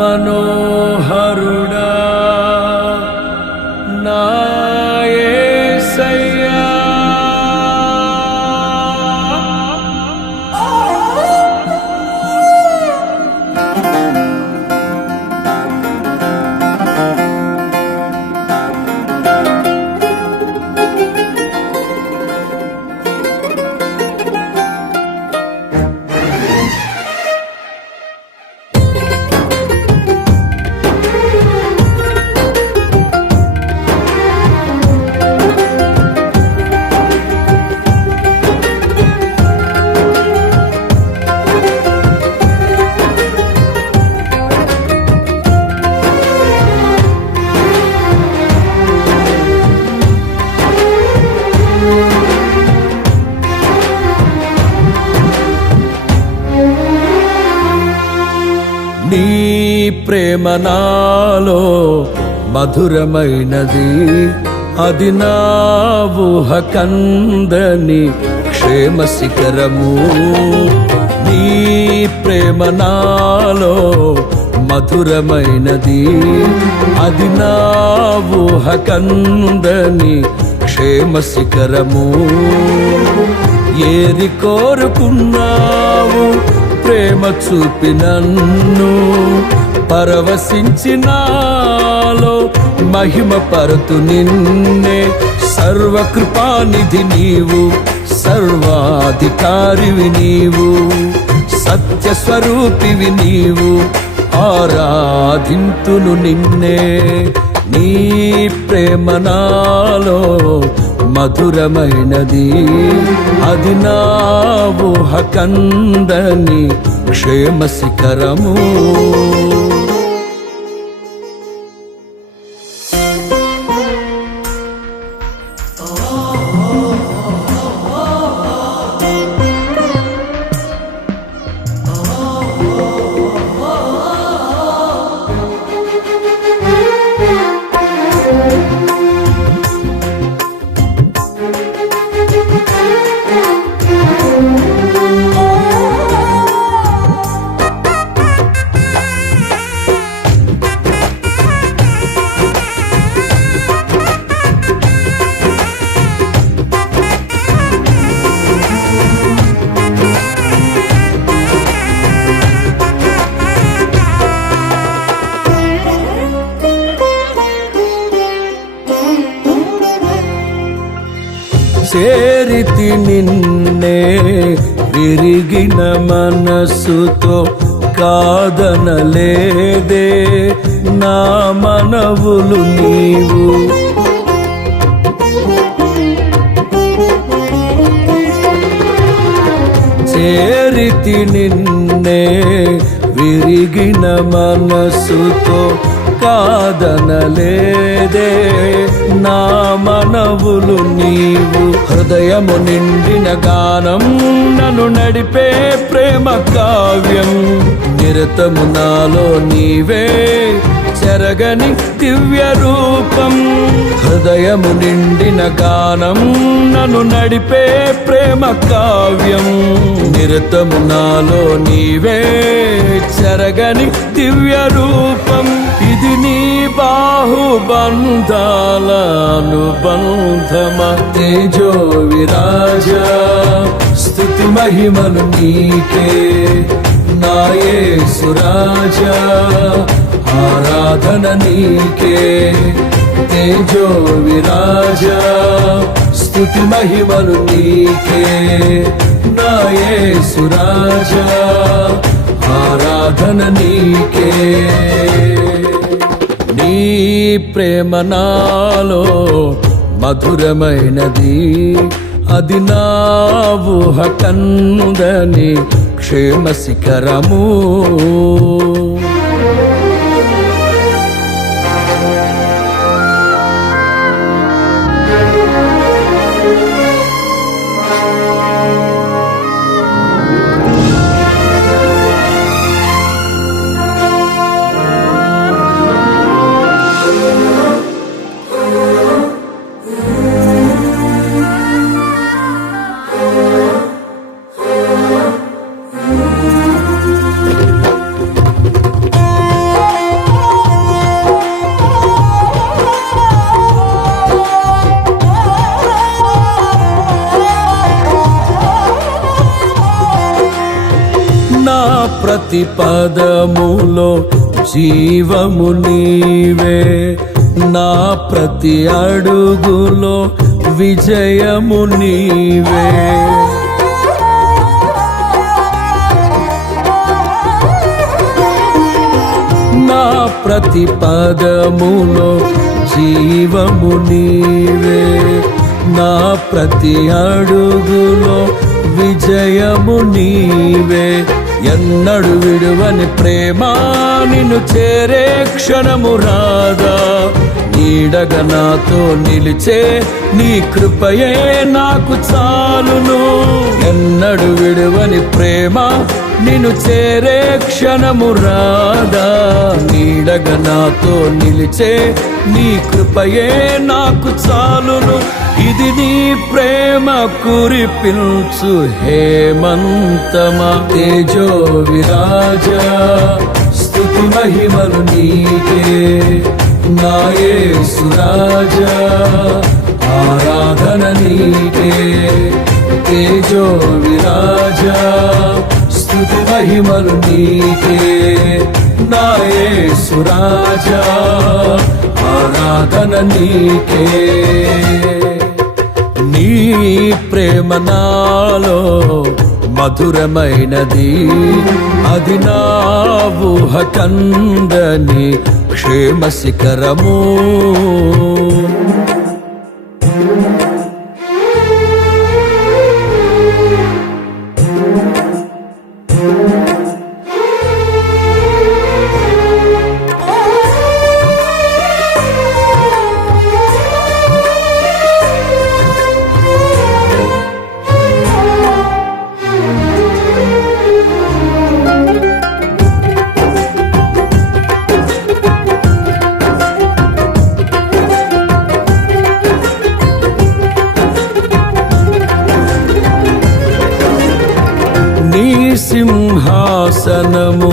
మనోహరుడా నా యేసయ్యా. నీ ప్రేమ నాలో మధురమైనది, అది నా ఊహ కందని క్షేమ శిఖరము. నీ ప్రేమ నాలో మధురమైనది, అది నా ఊహ కందని క్షేమ శిఖరము. ఏరి కోరుకున్నావు ప్రేమ చూపి నన్ను, పరవశించినాలో మహిమ పరతు నిన్నే. సర్వకృపానిధి నీవు, సర్వాధికారివి నీవు, సత్య స్వరూపివి నీవు, ఆరాధింతును నిన్నే. నీ ప్రేమ నాలో మధురమైనది, అది నా ఊహ కందని క్షేమ శిఖరము. చేరితి నిన్నే విరిగిన మనసుతో, కాదనలేదే నా మనవులు నీవు. చేరితి నిన్నే విరిగిన మనసుతో, కాదనలేదే నా మనవులు నీవు. హృదయము నిండిన గానం నన్ను నడిపే ప్రేమ కావ్యం, నిరతము నాలో నీవే చెరగని దివ్య రూపం. హృదయము నిండిన గానం నన్ను నడిపే ప్రేమ కావ్యం, నిరతము నాలో నీవే చెరగని దివ్య రూపం. ఇది నీ బాహుబంధాల అనుబంధమా. తేజో విరాజా స్తుతి మహిమలు నీకే, నా యేసు రాజా ఆరాధన నీకే. తేజో విరాజా స్తుతి మహిమలు నీకే, నా యేసు రాజా ఆరాధన నీకే. నీ ప్రేమ నాలో మధురమైనది, అది నా ఊహ కందని క్షేమ శిఖరము. ప్రతి పదములో జీవము నీవే, నా ప్రతి అడుగులో విజయము నీవే. నా ప్రతి పదములో జీవము నీవే, నా ప్రతి అడుగులో విజయము నీవే. ఎన్నడు విడువని ప్రేమ నిన్ను చేరే క్షణము రాదా, నీడగా నాతో నిలిచే నీ కృపయే నాకు చాలును. ఎన్నడు విడువని ప్రేమ నిన్ను చేరే క్షణము రాదా, నీడగా నాతో నిలిచే నీ కృపయే నాకు చాలును. ఇది నీ ప్రేమ కురిపించు హేమంతమా, తేజో విరాజా స్తుతి మహిమలు నీకే. నా యేసు రాజా ఆరాధన నీకే, తేజో విరాజా స్తుతి మహిమలు నీకే. నా యేసు రాజా ఆరాధన నీకే. నీ ప్రేమ నాలో మధురమైనది, అది నా ఊహ కందని క్షేమ శిఖరము. నీ సింహాసనము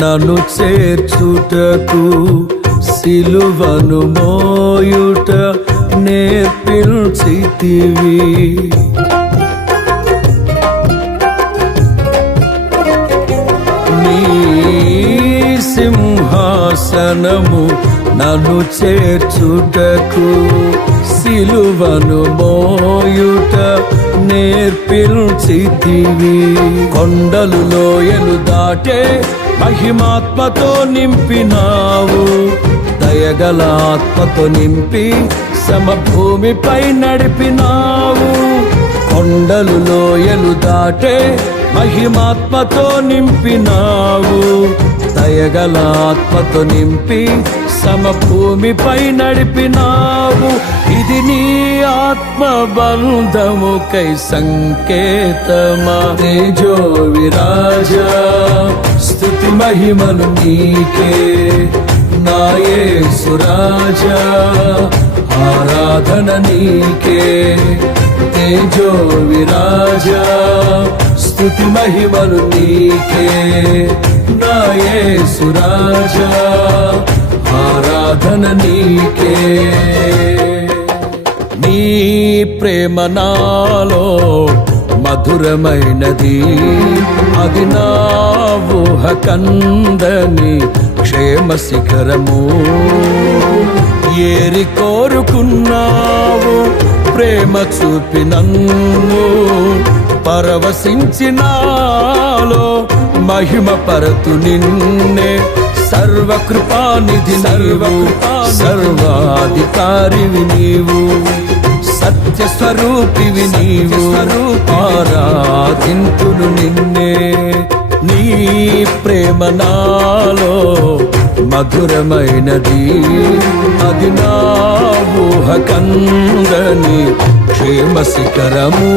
నన్ను చేర్చుటకు, సిలువను మోయుట నేర్పించితివి. నీ సింహాసనము నన్ను చేర్చుటకు, సిలువను మోయుట నేర్పించితివి. కొండలు లోయలు దాటే మహిమాత్మతో నింపినావు, దయగల ఆత్మతో నింపి సమభూమిపై నడిపినావు. కొండలు లోయలు దాటే మహిమాత్మతో నింపినావు, దయగల ఆత్మతో నింపి సమభూమిపై నడిపినావు. ఇది నీ ఆత్మ బంధముకై సంకేతమా, తేజో విరాజా స్తుతి మహిమలు నీకే. నా యేసు రాజా ఆరాధన నీకే, తేజో విరాజా స్తుతి మహిమలు నీకే. నా యేసు రాజా ఆరాధన నీకే. నీ ప్రేమ నాలో మధురమైనది, అది నా ఊహ కందని క్షేమ శిఖరము. ఏరి కోరుకున్నావు ప్రేమ చూపి నన్ను, పరవశించినాలో మహిమ పరతు నిన్నే. సర్వకృపానిధి నీవు, సర్వాధికారివి నీవు, సత్య స్వరూపివి నీవు, ఆరాధింతును నిన్నే. నీ ప్రేమ నాలో మధురమైనది, అది నా ఊహ కందని క్షేమ శిఖరము.